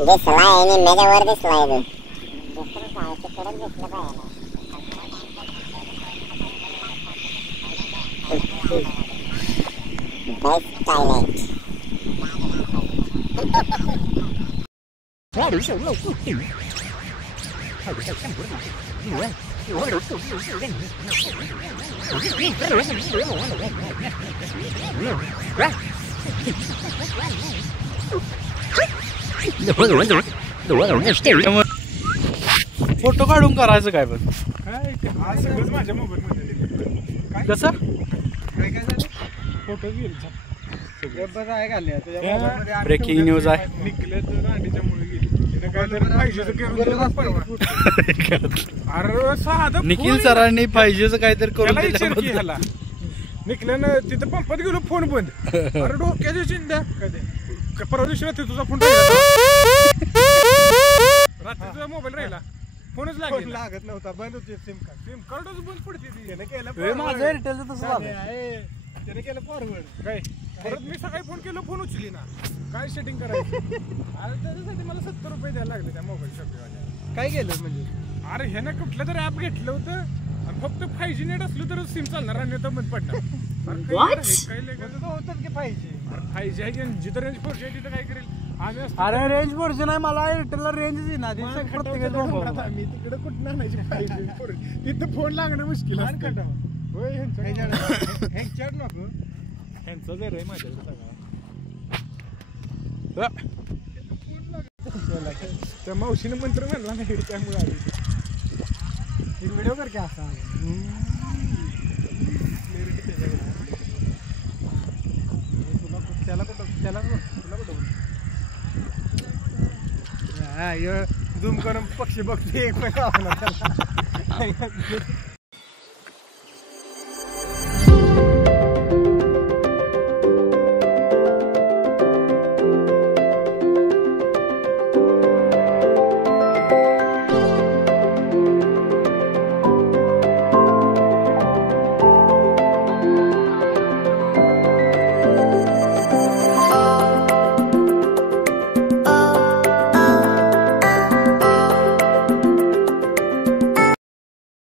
दिसलाय निम्म्याच्या वर दिसलाय फोटो काढून करायचं काय पण माझ्या मोबाईल मध्ये कसं फोटो ब्रेकिंग न्यूज आहे निघले तर रांडीच्या मुळे गेली अरे साधं निखिल सरांनी पाहिजेच काहीतरी करून ह्याला निघल्यानं तिथं पंपात गेलो फोन बंद अरे डोक्याची चिंता परवा दिवशी रात्री तुझा फोन रात्री तुझा मोबाईल राहिला फोनच लागत नव्हता बंद होते सिम कार्डच बंद पडते माझं एअरटेलचं तसं झालं त्याने केलं फॉरवर्ड काय परत मी सकाळी फोन केलं फोन उचली ना काय सेटिंग करायचं अरे त्याच्यासाठी मला 70 रुपये द्यायला लागले त्या मोबाईल शॉपवाल्याला काय केलं म्हणजे अरे हे ना कुठलं तरी ऍप घेतलं होतं आणि फक्त 5G नेट असलं तर सिम चालणार आणि तर बंद पडणार होतं की 5G आहे की जिथं रेंज 4G आहे तिथं काय करेल आम्ही अरे रेंज फोरची नाही मला एअरटेलला रेंजच आहे ना मी तिकडे कुठं आणायची 5G तिथं फोन लागणं मुश्किल होय ह्यांच्यावर नको ह्यांचा जर आहे माझ्याकडे सगळा त्या मावशीनं मंत्र म्हणला नाही त्यामुळे आली एक व्हिडिओ कर की असा तुला कुठं झूम करून पक्षी बघते एक पण